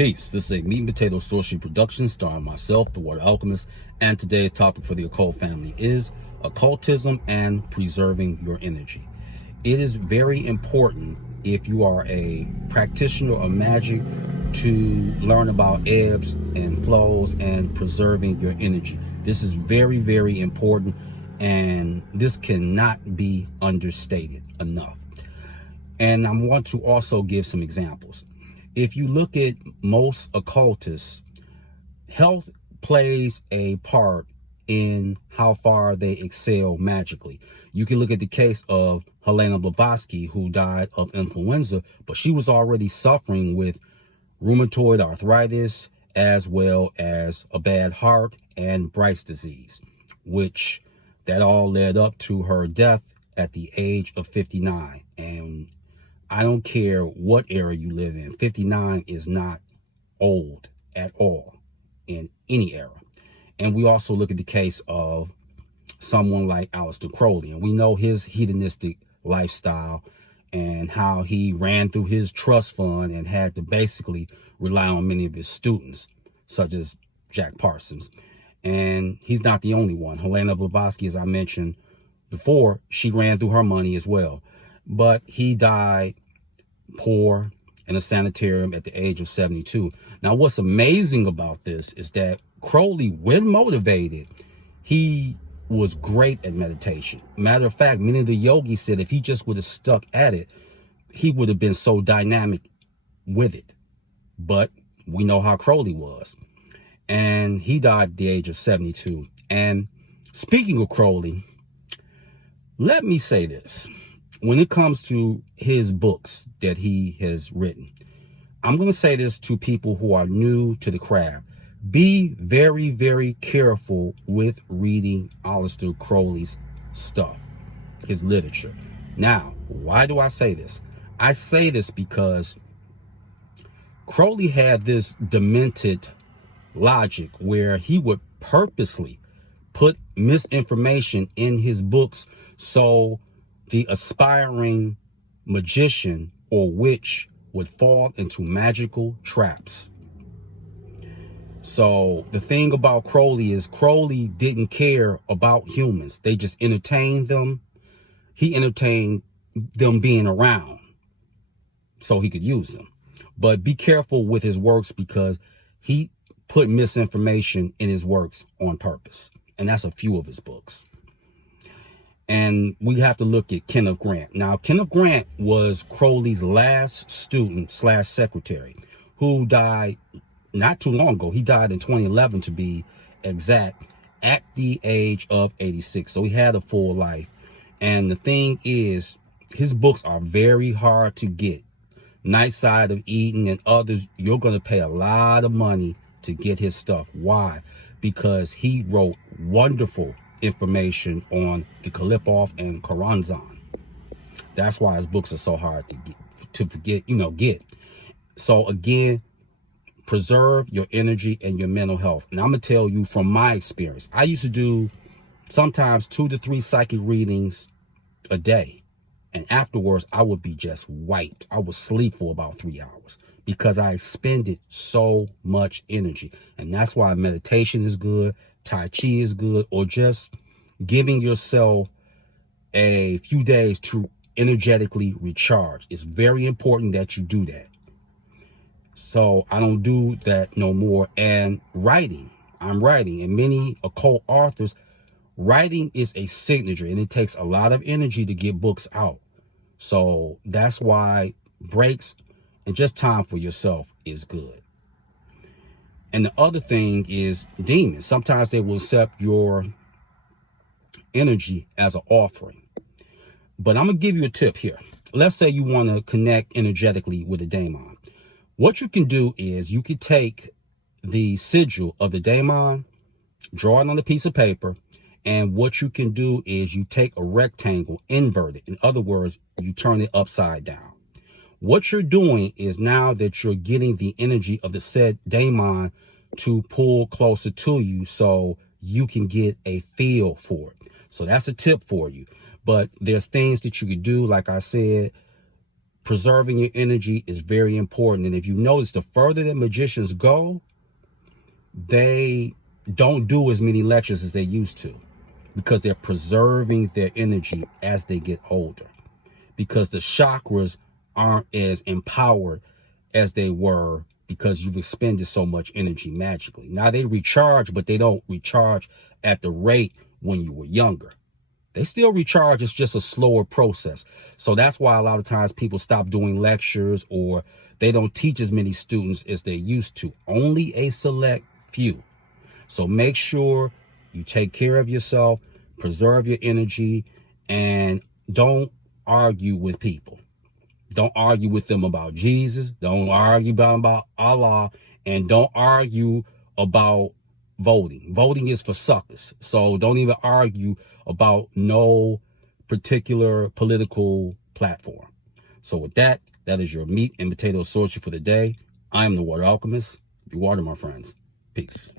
Peace. This is a meat and potato sorcery production starring myself, the Water Alchemist, and today's topic for the occult family is occultism and preserving your energy. It is very important if you are a practitioner of magic to learn about ebbs and flows and preserving your energy. This is very, very important, and this cannot be understated enough. And I want to also give some examples. If you look at most occultists, health plays a part in how far they excel magically. You can look at the case of Helena Blavatsky, who died of influenza, but she was already suffering with rheumatoid arthritis, as well as a bad heart and Bright's disease, which that all led up to her death at the age of 59. And I don't care what era you live in, 59 is not old at all in any era. And we also look at the case of someone like Aleister Crowley, and we know his hedonistic lifestyle and how he ran through his trust fund and had to basically rely on many of his students, such as Jack Parsons. And he's not the only one. Helena Blavatsky, as I mentioned before, she ran through her money as well. But he died poor in a sanitarium at the age of 72. Now, what's amazing about this is that Crowley, when motivated, he was great at meditation. Matter of fact, many of the yogis said if he just would have stuck at it, he would have been so dynamic with it. But we know how Crowley was. And he died at the age of 72. And speaking of Crowley, let me say this. When it comes to his books that he has written, I'm going to say this to people who are new to the craft. Be very, very careful with reading Aleister Crowley's stuff, his literature. Now, why do I say this? I say this because Crowley had this demented logic where he would purposely put misinformation in his books so the aspiring magician or witch would fall into magical traps. So the thing about Crowley is Crowley didn't care about humans. They just entertained them. He entertained them being around so he could use them. But be careful with his works because he put misinformation in his works on purpose. And that's a few of his books. And we have to look at Kenneth Grant. Now, Kenneth Grant was Crowley's last student / secretary who died not too long ago. He died in 2011 to be exact, at the age of 86. So he had a full life. And the thing is, his books are very hard to get. Night Side of Eden and others, you're going to pay a lot of money to get his stuff. Why? Because he wrote wonderful information on the Kalipov and Karanzan. That's why his books are so hard to get. So again, preserve your energy and your mental health. And I'm gonna tell you from my experience, I used to do sometimes 2 to 3 psychic readings a day. And afterwards, I would be just wiped. I would sleep for about 3 hours because I expended so much energy. And that's why meditation is good, Tai Chi is good, or just giving yourself a few days to energetically recharge. It's very important that you do that. So I don't do that no more. And writing, I'm writing, and many occult authors, writing is a signature, and it takes a lot of energy to get books out. So that's why breaks and just time for yourself is good. And the other thing is demons. Sometimes they will accept your energy as an offering. But I'm going to give you a tip here. Let's say you want to connect energetically with a daemon. What you can do is you could take the sigil of the daemon, draw it on a piece of paper, and what you can do is you take a rectangle, invert it. In other words, you turn it upside down. What you're doing is now that you're getting the energy of the said daemon to pull closer to you so you can get a feel for it. So that's a tip for you. But there's things that you could do, like I said, preserving your energy is very important. And if you notice, the further that magicians go, they don't do as many lectures as they used to, because they're preserving their energy as they get older, because the chakras aren't as empowered as they were, because you've expended so much energy magically. Now they recharge, but they don't recharge at the rate when you were younger. They still recharge, it's just a slower process. So that's why a lot of times people stop doing lectures, or they don't teach as many students as they used to. Only a select few. So make sure you take care of yourself, preserve your energy, and don't argue with people. Don't argue with them about Jesus. Don't argue about Allah. And don't argue about voting. Voting is for suckers. So don't even argue about no particular political platform. So with that, that is your meat and potato sorcery for the day. I am the Water Alchemist. Be water, my friends. Peace.